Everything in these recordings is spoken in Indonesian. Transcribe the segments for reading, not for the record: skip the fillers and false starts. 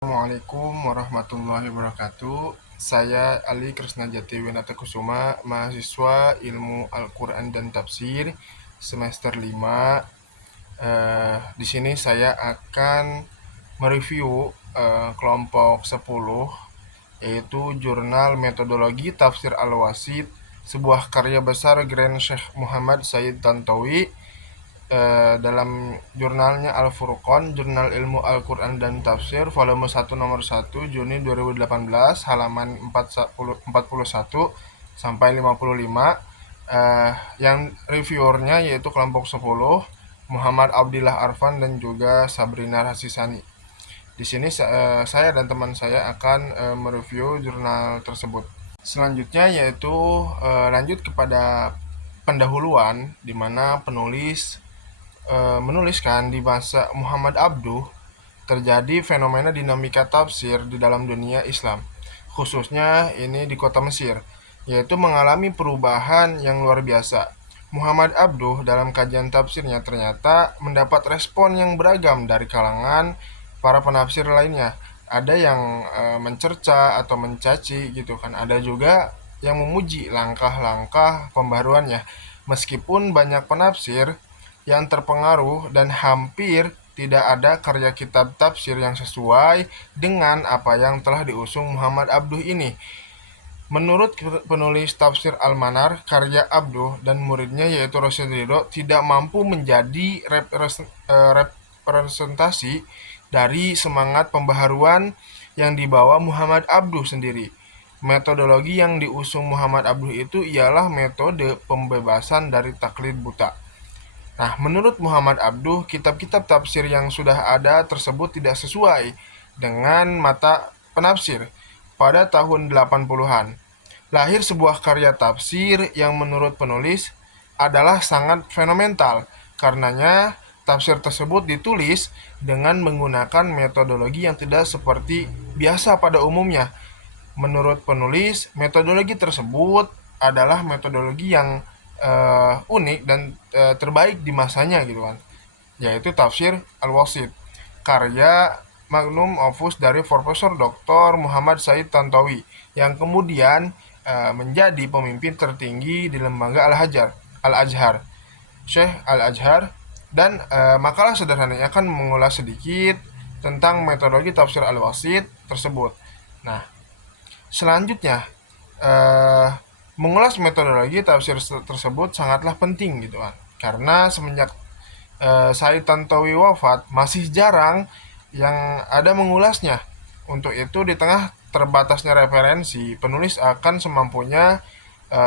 Assalamualaikum warahmatullahi wabarakatuh. Saya Ali Krisnajati Winata Kusuma, mahasiswa Ilmu Al-Quran dan Tafsir semester 5. Di sini saya akan mereview kelompok 10, yaitu Jurnal Metodologi Tafsir Al-Wasit, sebuah karya besar Grand Syekh Muhammad Said Tantowi. Dalam jurnalnya Al-Furqan, Jurnal Ilmu Al-Quran dan Tafsir, volume 1 nomor 1, Juni 2018, halaman 41 sampai 55. Yang reviewernya yaitu kelompok 10, Muhammad Abdillah Arfan dan juga Sabrina Hasisani. Di sini saya dan teman saya akan mereview jurnal tersebut. Selanjutnya yaitu lanjut kepada pendahuluan, di mana penulis menuliskan di masa Muhammad Abduh terjadi fenomena dinamika tafsir di dalam dunia Islam, khususnya ini di kota Mesir, yaitu mengalami perubahan yang luar biasa. Muhammad Abduh dalam kajian tafsirnya ternyata mendapat respon yang beragam dari kalangan para penafsir lainnya. Ada yang mencerca atau mencaci gitu kan, ada juga yang memuji langkah-langkah pembaruannya. Meskipun banyak penafsir yang terpengaruh dan hampir tidak ada karya kitab tafsir yang sesuai dengan apa yang telah diusung Muhammad Abduh ini. Menurut penulis tafsir Al-Manar, karya Abduh dan muridnya yaitu Rasyid Ridho tidak mampu menjadi representasi dari semangat pembaharuan yang dibawa Muhammad Abduh sendiri. Metodologi yang diusung Muhammad Abduh itu ialah metode pembebasan dari taklid buta. Nah, menurut Muhammad Abduh, kitab-kitab tafsir yang sudah ada tersebut tidak sesuai dengan mata penafsir. Pada tahun 80-an, lahir sebuah karya tafsir yang menurut penulis adalah sangat fenomenal. Karenanya, tafsir tersebut ditulis dengan menggunakan metodologi yang tidak seperti biasa pada umumnya. Menurut penulis, metodologi tersebut adalah metodologi yang unik dan terbaik di masanya gitu kan, yaitu tafsir Al-Wasit, karya magnum opus dari Profesor Dr. Muhammad Said Tantowi yang kemudian menjadi pemimpin tertinggi di lembaga Al-Azhar, Syekh Al-Azhar. Dan makalah sederhananya akan mengulas sedikit tentang metodologi tafsir Al-Wasit tersebut. Nah, selanjutnya mengulas metodologi tafsir tersebut sangatlah penting gitu kan, karena semenjak Said Tantowi wafat masih jarang yang ada mengulasnya. Untuk itu, di tengah terbatasnya referensi, penulis akan semampunya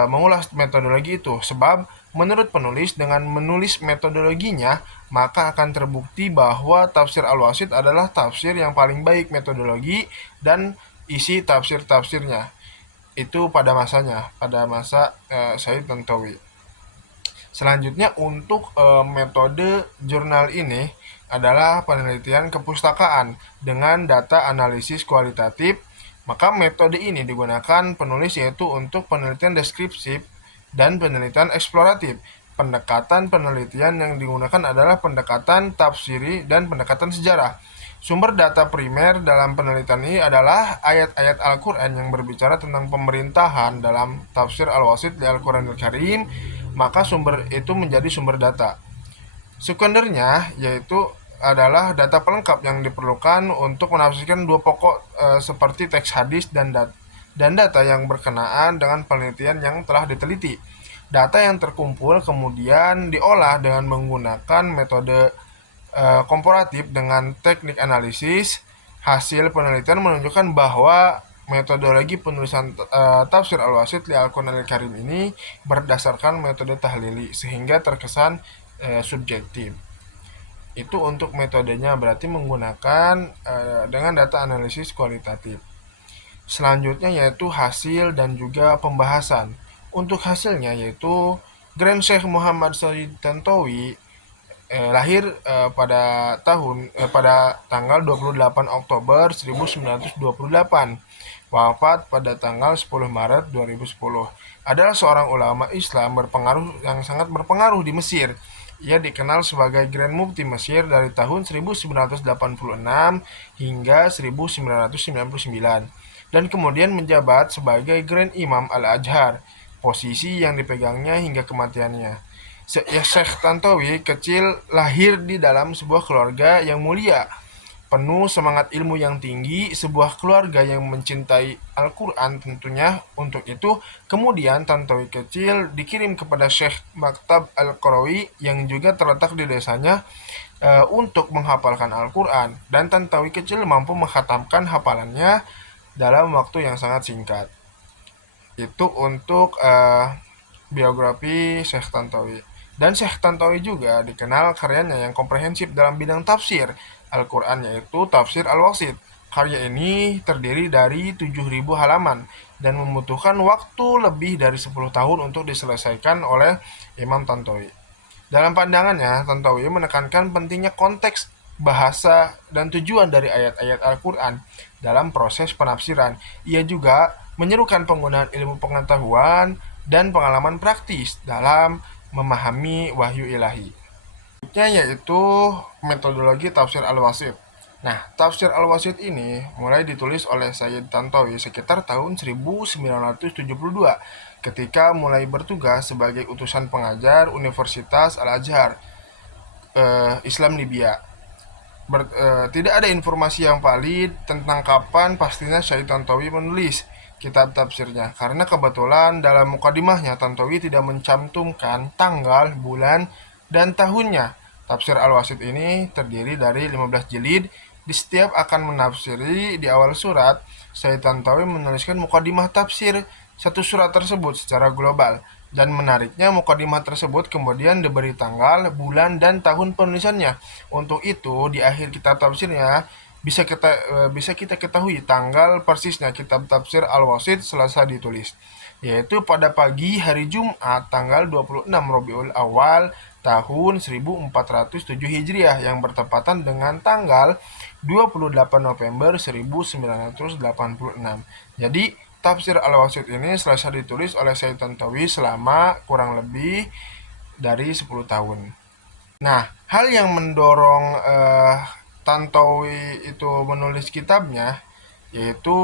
mengulas metodologi itu, sebab menurut penulis dengan menulis metodologinya maka akan terbukti bahwa tafsir Al-Wasit adalah tafsir yang paling baik metodologi dan isi tafsir-tafsirnya itu pada masanya, pada masa Said Tantowi. Selanjutnya untuk metode jurnal ini adalah penelitian kepustakaan dengan data analisis kualitatif. Maka metode ini digunakan penulis yaitu untuk penelitian deskripsif dan penelitian eksploratif. Pendekatan penelitian yang digunakan adalah pendekatan tafsiri dan pendekatan sejarah. Sumber data primer dalam penelitian ini adalah ayat-ayat Al-Quran yang berbicara tentang pemerintahan dalam tafsir Al-Wasit di Al-Quranul Karim, maka sumber itu menjadi sumber data. Sekundernya yaitu adalah data pelengkap yang diperlukan untuk menafsirkan dua pokok seperti teks hadis dan data yang berkenaan dengan penelitian yang telah diteliti. Data yang terkumpul kemudian diolah dengan menggunakan metode komparatif dengan teknik analisis. Hasil penelitian menunjukkan bahwa metodologi penulisan tafsir Al-Wasit li Al-Quranil Karim ini berdasarkan metode tahlili sehingga terkesan subjektif. Itu untuk metodenya, berarti menggunakan dengan data analisis kualitatif. Selanjutnya yaitu hasil dan juga pembahasan. Untuk hasilnya yaitu Grand Syekh Muhammad Said Tantowi lahir pada tanggal 28 Oktober 1928, wafat pada tanggal 10 Maret 2010. Adalah seorang ulama Islam yang sangat berpengaruh di Mesir. ia dikenal sebagai Grand Mufti Mesir dari tahun 1986 hingga 1999 dan kemudian menjabat sebagai Grand Imam Al-Azhar, posisi yang dipegangnya hingga kematiannya. Syekh Tantowi kecil lahir di dalam sebuah keluarga yang mulia, penuh semangat ilmu yang tinggi, sebuah keluarga yang mencintai Al-Quran tentunya. Untuk itu, kemudian Tantowi kecil dikirim kepada Syekh Maktab Al-Qarawi yang juga terletak di desanya untuk menghafalkan Al-Quran. Dan Tantowi kecil mampu menghatamkan hafalannya dalam waktu yang sangat singkat. Itu untuk biografi Syekh Tantowi. Dan Syekh Tantowi juga dikenal karyanya yang komprehensif dalam bidang tafsir Al-Quran, yaitu Tafsir Al-Wasit. Karya ini terdiri dari 7.000 halaman dan membutuhkan waktu lebih dari 10 tahun untuk diselesaikan oleh Imam Tantowi. Dalam pandangannya, Tantowi menekankan pentingnya konteks, bahasa, dan tujuan dari ayat-ayat Al-Quran dalam proses penafsiran. Ia juga menyerukan penggunaan ilmu pengetahuan dan pengalaman praktis dalam memahami wahyu ilahi. Yaitu metodologi tafsir Al-Wasit. Nah, tafsir Al-Wasit ini mulai ditulis oleh Sayyid Tantowi sekitar tahun 1972 ketika mulai bertugas sebagai utusan pengajar Universitas Al-Azhar Islam Libya. Tidak ada informasi yang valid tentang kapan pastinya Sayyid Tantowi menulis kitab tafsirnya, karena kebetulan dalam mukadimahnya Tantowi tidak mencantumkan tanggal, bulan, dan tahunnya. Tafsir Al-Wasit ini terdiri dari 15 jilid. Di setiap akan menafsiri di awal surat, Sayyid Tantowi menuliskan mukadimah tafsir satu surat tersebut secara global. Dan menariknya, mukadimah tersebut kemudian diberi tanggal, bulan, dan tahun penulisannya. Untuk itu, di akhir kitab tafsirnya bisa kita ketahui tanggal persisnya kitab tafsir Al-Wasit selesai ditulis, yaitu pada pagi hari Jumat tanggal 26 Rabiul Awal tahun 1407 Hijriah yang bertepatan dengan tanggal 28 November 1986. Jadi, tafsir Al-Wasit ini selesai ditulis oleh Sayyid Tantowi selama kurang lebih dari 10 tahun. Nah, hal yang mendorong Tantowi itu menulis kitabnya, yaitu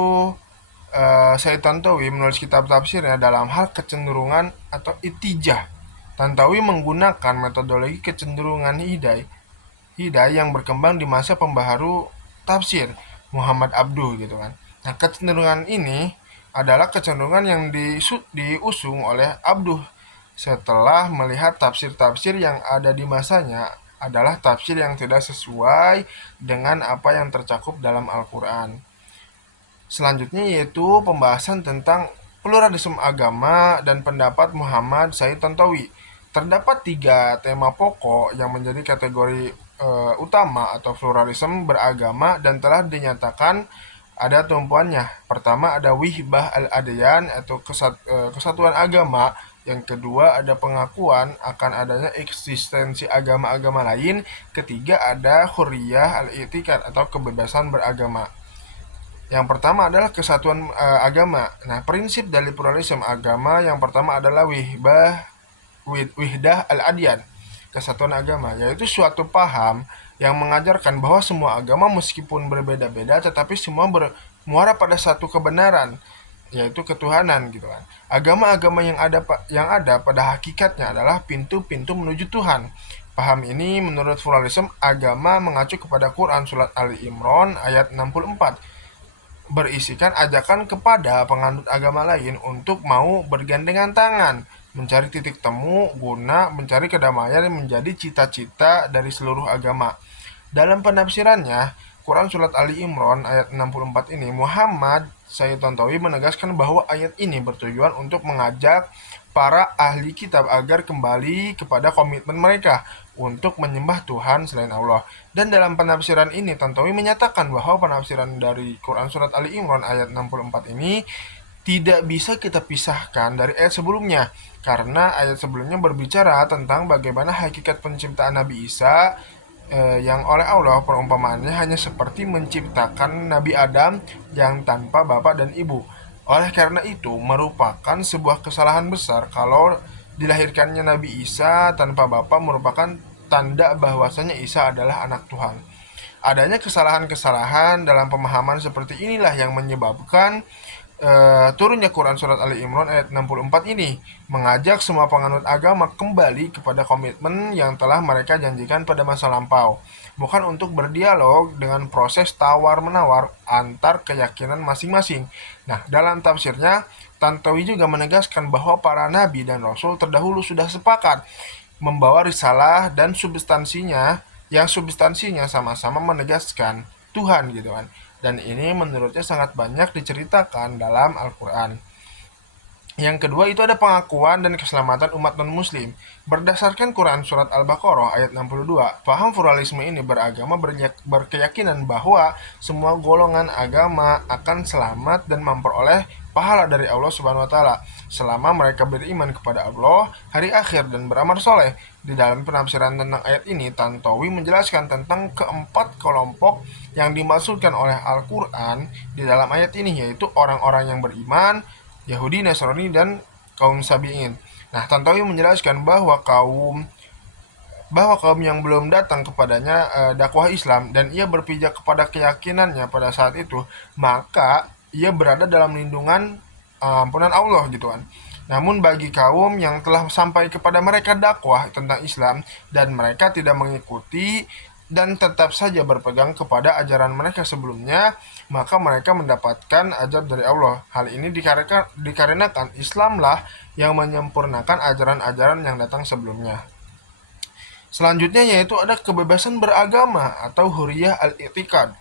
Sayyid Tantowi menulis kitab tafsirnya dalam hal kecenderungan atau itijah. Tantowi menggunakan metodologi kecenderungan hidai yang berkembang di masa pembaharu tafsir Muhammad Abduh gitu kan. Nah, kecenderungan ini adalah kecenderungan yang diusung oleh Abduh setelah melihat tafsir-tafsir yang ada di masanya adalah tafsir yang tidak sesuai dengan apa yang tercakup dalam Al-Quran. Selanjutnya yaitu pembahasan tentang pluralisme agama dan pendapat Muhammad Sayyid Tantowi. Terdapat 3 tema pokok yang menjadi kategori utama atau pluralisme beragama dan telah dinyatakan ada tumpuannya. Pertama ada wihbah al-adyan atau kesatuan agama. Yang kedua ada pengakuan akan adanya eksistensi agama-agama lain. Ketiga ada hurriyah al-i'tikad atau kebebasan beragama. Yang pertama adalah kesatuan agama. Nah, prinsip dari pluralisme agama yang pertama adalah wihdah al-adyan, kesatuan agama, yaitu suatu paham yang mengajarkan bahwa semua agama meskipun berbeda-beda tetapi semua bermuara pada satu kebenaran, yaitu ketuhanan gitu kan. Agama-agama yang ada pada hakikatnya adalah pintu-pintu menuju Tuhan. Paham ini menurut pluralisme agama mengacu kepada Quran surat Ali Imran ayat 64, berisikan ajakan kepada penganut agama lain untuk mau bergandengan tangan mencari titik temu guna mencari kedamaian yang menjadi cita-cita dari seluruh agama. Dalam penafsirannya, Quran Surat Ali Imran ayat 64 ini, Muhammad Sayyid Tantowi menegaskan bahwa ayat ini bertujuan untuk mengajak para ahli kitab agar kembali kepada komitmen mereka untuk menyembah Tuhan selain Allah. Dan dalam penafsiran ini, Tantowi menyatakan bahwa penafsiran dari Quran Surat Ali Imran ayat 64 ini tidak bisa kita pisahkan dari ayat sebelumnya, karena ayat sebelumnya berbicara tentang bagaimana hakikat penciptaan Nabi Isa yang oleh Allah perumpamaannya hanya seperti menciptakan Nabi Adam yang tanpa bapak dan ibu. Oleh karena itu merupakan sebuah kesalahan besar kalau dilahirkannya Nabi Isa tanpa bapak merupakan tanda bahwasanya Isa adalah anak Tuhan. Adanya kesalahan-kesalahan dalam pemahaman seperti inilah yang menyebabkan turunnya Quran Surat Ali Imran ayat 64 ini mengajak semua penganut agama kembali kepada komitmen yang telah mereka janjikan pada masa lampau, bukan untuk berdialog dengan proses tawar-menawar antar keyakinan masing-masing. Nah, dalam tafsirnya, Tantawi juga menegaskan bahwa para nabi dan rasul terdahulu sudah sepakat membawa risalah dan substansinya sama-sama menegaskan Tuhan gitu kan. Dan ini menurutnya sangat banyak diceritakan dalam Al-Quran. Yang kedua itu ada pengakuan dan keselamatan umat non-muslim. Berdasarkan Quran Surat Al-Baqarah ayat 62, paham pluralisme ini berkeyakinan bahwa semua golongan agama akan selamat dan memperoleh pahala dari Allah Subhanahu wa taala selama mereka beriman kepada Allah, hari akhir dan beramal soleh. Di dalam penafsiran tentang ayat ini, Tantowi menjelaskan tentang keempat kelompok yang dimaksudkan oleh Al-Quran di dalam ayat ini, yaitu orang-orang yang beriman, Yahudi, Nasrani, dan kaum Sabi'in. Nah, Tantowi menjelaskan bahwa kaum yang belum datang kepadanya dakwah Islam dan ia berpijak kepada keyakinannya pada saat itu, maka ia berada dalam lindungan ampunan Allah gitu kan. Namun bagi kaum yang telah sampai kepada mereka dakwah tentang Islam dan mereka tidak mengikuti dan tetap saja berpegang kepada ajaran mereka sebelumnya, maka mereka mendapatkan azab dari Allah. Hal ini dikarenakan Islamlah yang menyempurnakan ajaran-ajaran yang datang sebelumnya. Selanjutnya yaitu ada kebebasan beragama atau huriyah al-i'tiqad.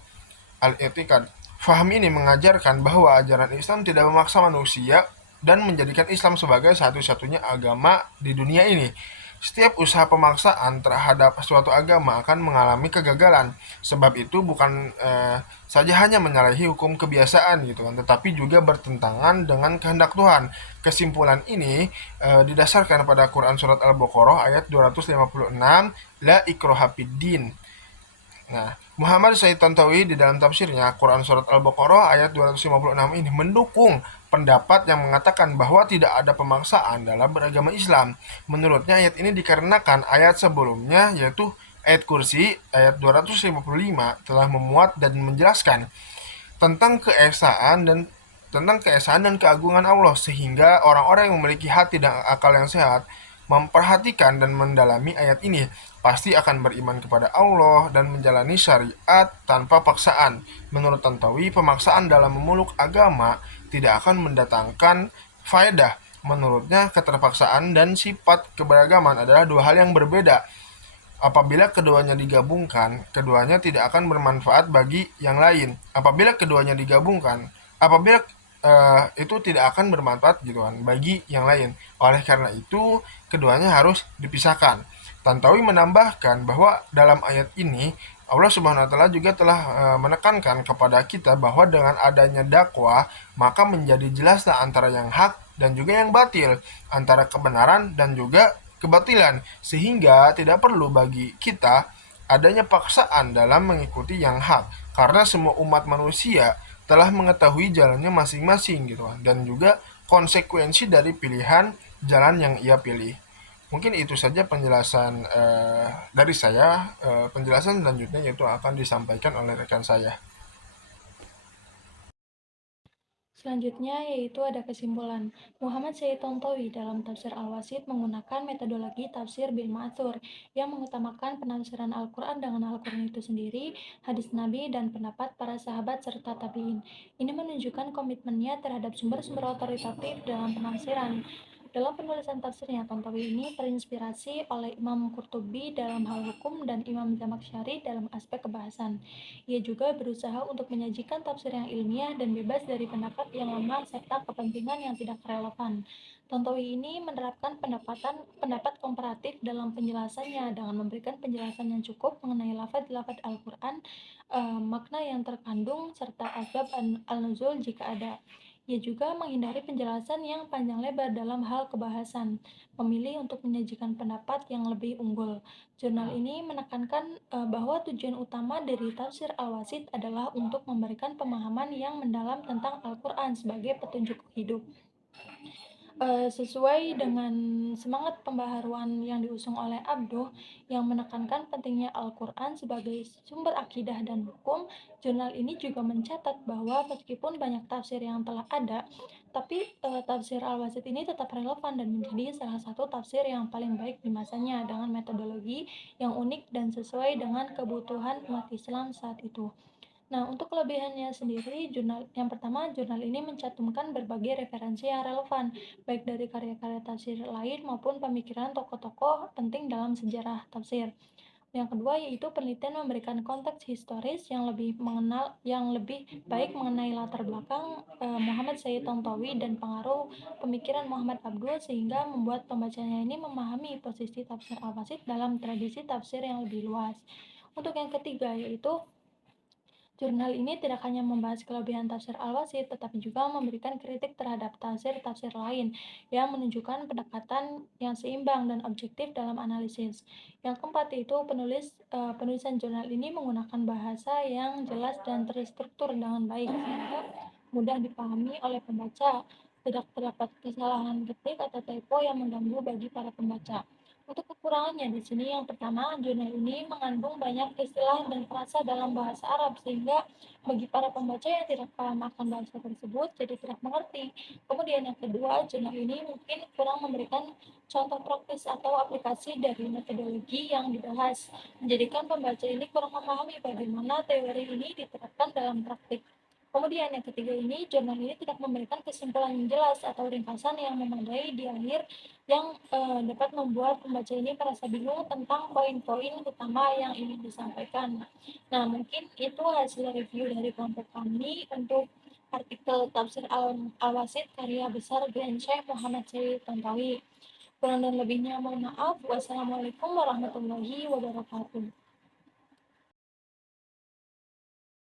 Al-i'tiqad. Faham ini mengajarkan bahwa ajaran Islam tidak memaksa manusia dan menjadikan Islam sebagai satu-satunya agama di dunia ini. Setiap usaha pemaksaan terhadap suatu agama akan mengalami kegagalan. Sebab itu bukan saja hanya menyalahi hukum kebiasaan gitu kan, tetapi juga bertentangan dengan kehendak Tuhan. Kesimpulan ini didasarkan pada Quran Surat Al-Baqarah ayat 256, La ikraha fid din. Nah, Muhammad Said Tantawi di dalam tafsirnya Quran Surat Al-Baqarah ayat 256 ini mendukung pendapat yang mengatakan bahwa tidak ada pemaksaan dalam beragama Islam. Menurutnya ayat ini dikarenakan ayat sebelumnya yaitu ayat kursi ayat 255 telah memuat dan menjelaskan tentang keesaan dan keagungan Allah, sehingga orang-orang yang memiliki hati dan akal yang sehat memperhatikan dan mendalami ayat ini pasti akan beriman kepada Allah dan menjalani syariat tanpa paksaan. Menurut Tantawi, pemaksaan dalam memeluk agama tidak akan mendatangkan faedah. Menurutnya, keterpaksaan dan sifat keberagaman adalah dua hal yang berbeda. Apabila keduanya digabungkan, keduanya tidak akan bermanfaat bagi yang lain. Apabila itu tidak akan bermanfaat gitu kan bagi yang lain. Oleh karena itu, keduanya harus dipisahkan. Tantawi menambahkan bahwa dalam ayat ini Allah Subhanahu wa taala juga telah menekankan kepada kita bahwa dengan adanya dakwah maka menjadi jelaslah antara yang hak dan juga yang batil, antara kebenaran dan juga kebatilan, sehingga tidak perlu bagi kita adanya paksaan dalam mengikuti yang hak karena semua umat manusia telah mengetahui jalannya masing-masing gitu kan, dan juga konsekuensi dari pilihan jalan yang ia pilih. Mungkin itu saja penjelasan dari saya. Penjelasan selanjutnya yaitu akan disampaikan oleh rekan saya. Selanjutnya yaitu ada kesimpulan. Muhammad Sayyid Tontowi dalam tafsir Al-Wasit menggunakan metodologi tafsir bil ma'thur yang mengutamakan penafsiran Al-Quran dengan Al-Quran itu sendiri, hadis Nabi, dan pendapat para sahabat serta tabi'in. Ini menunjukkan komitmennya terhadap sumber-sumber otoritatif dalam penafsiran. Dalam penulisan tafsirnya, Tontowi ini terinspirasi oleh Imam Qurtubi dalam hal hukum dan Imam Zamakhsyari dalam aspek kebahasan. Ia juga berusaha untuk menyajikan tafsir yang ilmiah dan bebas dari pendapat yang lemah serta kepentingan yang tidak relevan. Tontowi ini menerapkan pendapat komparatif dalam penjelasannya dengan memberikan penjelasan yang cukup mengenai lafaz-lafaz Al-Quran, makna yang terkandung, serta asbab al-nuzul jika ada. Ia juga menghindari penjelasan yang panjang lebar dalam hal kebahasan, memilih untuk menyajikan pendapat yang lebih unggul. Jurnal ini menekankan bahwa tujuan utama dari tafsir Al-Wasit adalah untuk memberikan pemahaman yang mendalam tentang Al-Quran sebagai petunjuk hidup. Sesuai dengan semangat pembaharuan yang diusung oleh Abduh, yang menekankan pentingnya Al-Quran sebagai sumber akidah dan hukum, jurnal ini juga mencatat bahwa meskipun banyak tafsir yang telah ada, tapi tafsir Al-Wasit ini tetap relevan dan menjadi salah satu tafsir yang paling baik di masanya dengan metodologi yang unik dan sesuai dengan kebutuhan umat Islam saat itu. Nah, untuk kelebihannya sendiri, yang pertama, jurnal ini mencantumkan berbagai referensi yang relevan, baik dari karya-karya tafsir lain maupun pemikiran tokoh-tokoh penting dalam sejarah tafsir. Yang kedua yaitu penelitian memberikan konteks historis yang lebih baik mengenai latar belakang Muhammad Sayyid Tontowi dan pengaruh pemikiran Muhammad Abdul sehingga membuat pembacanya ini memahami posisi tafsir al-Wasit dalam tradisi tafsir yang lebih luas. Untuk yang ketiga yaitu jurnal ini tidak hanya membahas kelebihan tafsir Al-Wasit, tetapi juga memberikan kritik terhadap tafsir-tafsir lain yang menunjukkan pendekatan yang seimbang dan objektif dalam analisis. Yang keempat yaitu penulisan jurnal ini menggunakan bahasa yang jelas dan terstruktur dengan baik sehingga mudah dipahami oleh pembaca. Tidak terdapat kesalahan ketik atau typo yang mengganggu bagi para pembaca. Untuk kekurangannya di sini yang pertama, jurnal ini mengandung banyak istilah dan frasa dalam bahasa Arab sehingga bagi para pembaca yang tidak paham akan bahasa tersebut jadi tidak mengerti. Kemudian yang kedua, jurnal ini mungkin kurang memberikan contoh praktis atau aplikasi dari metodologi yang dibahas, menjadikan pembaca ini kurang memahami bagaimana teori ini diterapkan dalam praktik. Kemudian yang ketiga ini, jurnal ini tidak memberikan kesimpulan yang jelas atau ringkasan yang memadai di akhir yang dapat membuat pembaca ini merasa bingung tentang poin-poin utama yang ingin disampaikan. Nah, mungkin itu hasil review dari kelompok kami untuk artikel Tafsir Al-Wasit karya besar Grand Syekh Muhammad Sayyid Tantawi. Kurang dan lebihnya mohon maaf. Wassalamualaikum warahmatullahi wabarakatuh.